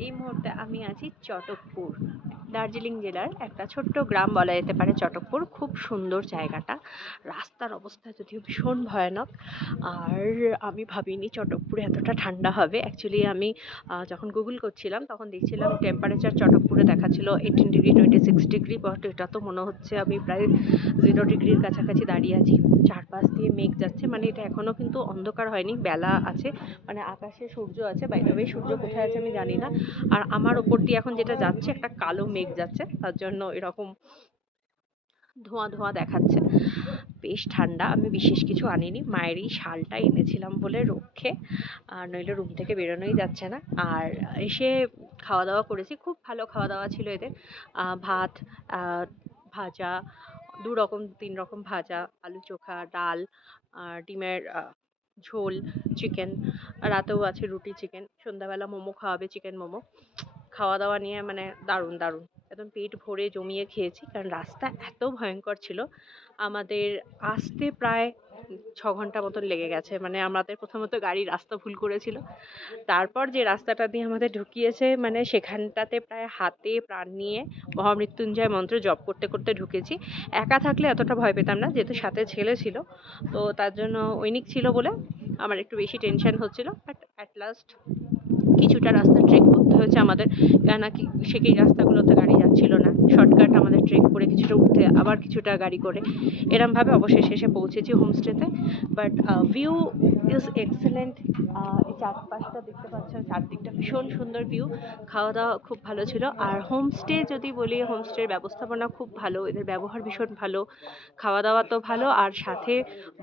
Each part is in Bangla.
এই মুহূর্তে আমি আছি চটকপুর। দার্জিলিং জেলার একটা ছোট্ট গ্রাম বলা যেতে পারে চটকপুর। খুব সুন্দর জায়গাটা। রাস্তার অবস্থা যদিও ভীষণ ভয়ানক। আর আমি ভাবিনি চটকপুরে এতটা ঠান্ডা হবে। অ্যাকচুয়ালি আমি যখন গুগল করছিলাম, তখন দেখছিলাম টেম্পারেচার চটকপুরে দেখাচ্ছিল eighteen degree twenty six degree but এটা তো মনে হচ্ছে আমি প্রায় জিরো ডিগ্রির কাছাকাছি দাঁড়িয়ে আছি। চারপাশ দিয়ে মেঘ যাচ্ছে। মানে এটা এখনও কিন্তু অন্ধকার হয়নি, বেলা আছে। মানে আকাশে সূর্য আছে। বাইরে সূর্য কোথায় আছে আমি জানি না। আর আমার ওপর দিয়ে এখন যেটা যাচ্ছে, একটা কালো মেঘ যাচ্ছে, তার জন্য এরকম ধোঁয়া ধোঁয়া দেখাচ্ছে। বেশ ঠান্ডা, আমি বিশেষ কিছু আনিনি, মায়ের এই শালটা এনেছিলাম বলে রক্ষে, আর নইলে রুম থেকে বেরোনোই যাচ্ছে না। আর এসে খাওয়া দাওয়া করেছি, খুব ভালো খাওয়া দাওয়া ছিল এদের। ভাত ভাজা, দু রকম, তিন রকম ভাজা, আলু চোখা, ডাল আর ডিমের ঝোল, চিকেন, রাতেও আছে রুটি, চিকেন। সন্ধ্যাবেলা মোমো খাওয়াবে, চিকেন মোমো। খাওয়া দাওয়া নিয়ে মানে দারুণ দারুণ। একদম পেট ভরে জমিয়ে খেয়েছি, কারণ রাস্তা এত ভয়ঙ্কর ছিল। আমাদের আসতে প্রায় ছ ঘণ্টা মতন লেগে গেছে। মানে আমাদের প্রথমত গাড়ি রাস্তা ভুল করেছিল। তারপর যে রাস্তাটা দিয়ে আমাদের ঢুকিয়েছে মানে সেখানটাতে প্রায় হাতে প্রাণ নিয়ে মহামৃত্যুঞ্জয় মন্ত্র জপ করতে করতে ঢুকেছি। একা থাকলে এতটা ভয় পেতাম না, যেহেতু সাথে ছেলে ছিল। তো তার জন্য ঐনিক ছিল বলে আমার একটু বেশি টেনশন হচ্ছিল। বাট অ্যাট লাস্ট কিছুটা রাস্তা ট্রেক করতে হয়েছে আমাদের। কেননা কি সেই রাস্তাগুলোতে গাড়ি যাচ্ছিল না। শর্টকাট আমাদের ট্রেক করে কিছুটা উঠতে আবার কিছুটা গাড়ি করে। এরমভাবে অবশেষে এসে পৌঁছেছি হোমস্টেতে বাট ভিউ ইজ এক্সেলেন্ট। এই চারপাশটা দেখতে পাচ্ছেন চারদিকটা ভীষণ সুন্দর ভিউ। খাওয়া দাওয়া খুব ভালো ছিল। আর হোমস্টে যদি বলি, হোমস্টের ব্যবস্থাপনা খুব ভালো, এদের ব্যবহার ভীষণ ভালো। খাওয়া দাওয়া তো ভালো, আর সাথে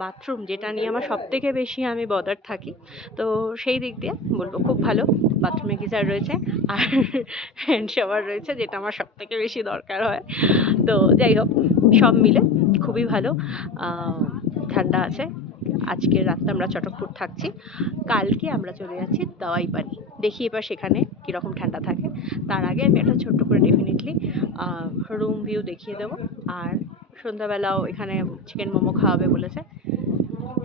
বাথরুম, যেটা নিয়ে আমার সবথেকে বেশি আমি বদার থাকি। তো সেই দিক দিয়ে বলব, খুব ভালো। বাথরুমে গিজার রয়েছে, আর হ্যান্ড শাওয়ার রয়েছে, যেটা আমার সবথেকে বেশি দরকার হয়। তো যাই হোক, সব মিলে খুবই ভালো। ঠান্ডা আছে। আজকের রাতটা আমরা চটকপুর থাকছি। কালকে আমরা চলে যাচ্ছি দাওয়াই পানি দেখি এবার সেখানে কীরকম ঠান্ডা থাকে। তার আগে আমি একটা ছোট্ট করে ডেফিনেটলি রুম ভিউ দেখিয়ে দেবো। আর সন্ধ্যাবেলাও এখানে চিকেন মোমো খাওয়াবে বলেছে।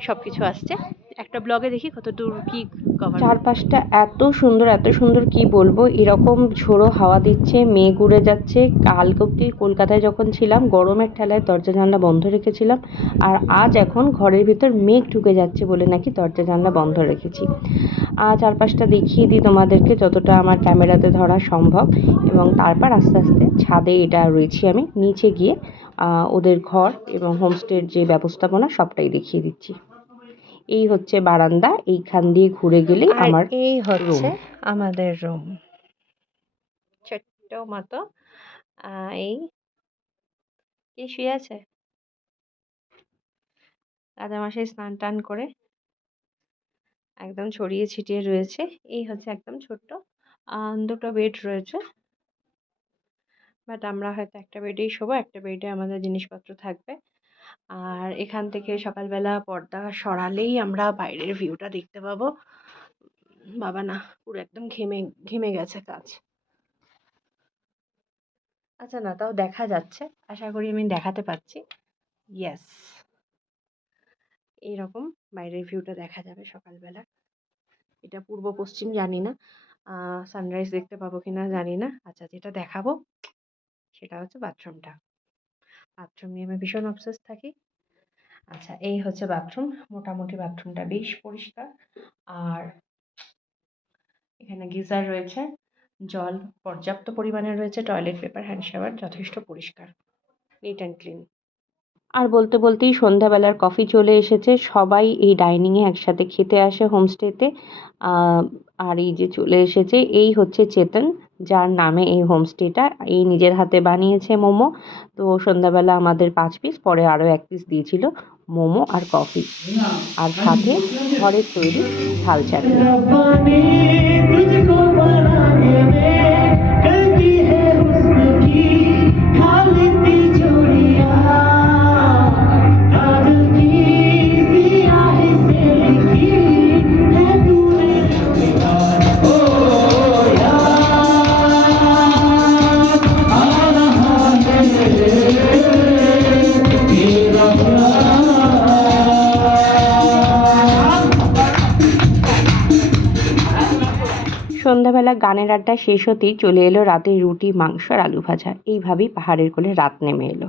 সব কিছু আসছে। একটা ব্লগে দেখি কত দূর কি চারপাশটা এত সুন্দর এত সুন্দর কি বলব? এরকম ঝোড়ো হাওয়া দিচ্ছে, মেঘ উড়ে যাচ্ছে। কালকে অব্দি কলকাতায় যখন ছিলাম, গরমের ঠেলায় দরজা জানলা বন্ধ রেখেছিলাম। আর আজ এখন ঘরের ভিতর মেঘ ঢুকে যাচ্ছে বলে নাকি দরজা জানলা বন্ধ রেখেছি। আর চারপাশটা দেখিয়ে দিই তোমাদেরকে যতটা আমার ক্যামেরাতে ধরা সম্ভব। এবং তারপর আস্তে আস্তে ছাদে এটা রয়েছি আমি। নিচে গিয়ে ওদের ঘর এবং হোমস্টের যে ব্যবস্থাপনা সবটাই দেখিয়ে দিচ্ছি। এই হচ্ছে বারান্দা এইখান দিয়ে ঘুরে গেলেই আমার এই হচ্ছে। আমাদের রুম ছোট্ট মতো এই। কি শুয়ে আছে? রাজামশাই স্নান টান করে একদম ছড়িয়ে ছিটিয়ে রয়েছে। এই হচ্ছে একদম ছোট্ট দুটো বেড রয়েছে। বাট আমরা হয়তো একটা বেডেই শোবো একটা বেডে আমাদের জিনিসপত্র থাকবে। আর এখান থেকে সকালবেলা পর্দা সরালেই আমরা বাইরের ভিউটা দেখতে পাবো। বাবা না, পুরো একদম ঘেমে ঘেমে গেছে কাজ। আচ্ছা না, তাও দেখা যাচ্ছে। আশা করি আমি দেখাতে পাচ্ছি ইয়েস এইরকম বাইরের ভিউটা দেখা যাবে সকালবেলা। এটা পূর্ব, পশ্চিম জানি না। সানরাইজ দেখতে পাবো কিনা জানি না। আচ্ছা যেটা দেখাবো, সেটা হচ্ছে বাথরুমটা বাথরুম নিয়ে আমি ভীষণ অবসেস থাকি। আচ্ছা এই হচ্ছে বাথরুম মোটামুটি বাথরুমটা বেশ পরিষ্কার। আর এখানে গিজার রয়েছে, জল পর্যাপ্ত পরিমাণে রয়েছে টয়লেট পেপার হ্যান্ড শাওয়ার যথেষ্ট পরিষ্কার নিট অ্যান্ড ক্লিন আর বলতে বলতেই সন্ধ্যাবেলার কফি চলে এসেছে, সবাই এই ডাইনিংয়ে একসাথে খেতে আসে হোমস্টেতে আর এই যে চলে এসেছে, এই হচ্ছে চেতন, যার নামে এই হোমস্টেটা, এই নিজের হাতে বানিয়েছে মোমো। তো সন্ধ্যাবেলা আমাদের পাঁচ পিস পরে আরও এক পিস দিয়েছিল মোমো আর কফি। আর সাথে ঘরের তৈরি ঝাল চাটনি। সন্ধ্যাবেলা গানের আড্ডা শেষ হতেই চলে এলো রাতে রুটি, মাংস আর আলু ভাজা। এইভাবেই পাহাড়ের কোলে রাত নেমে এলো।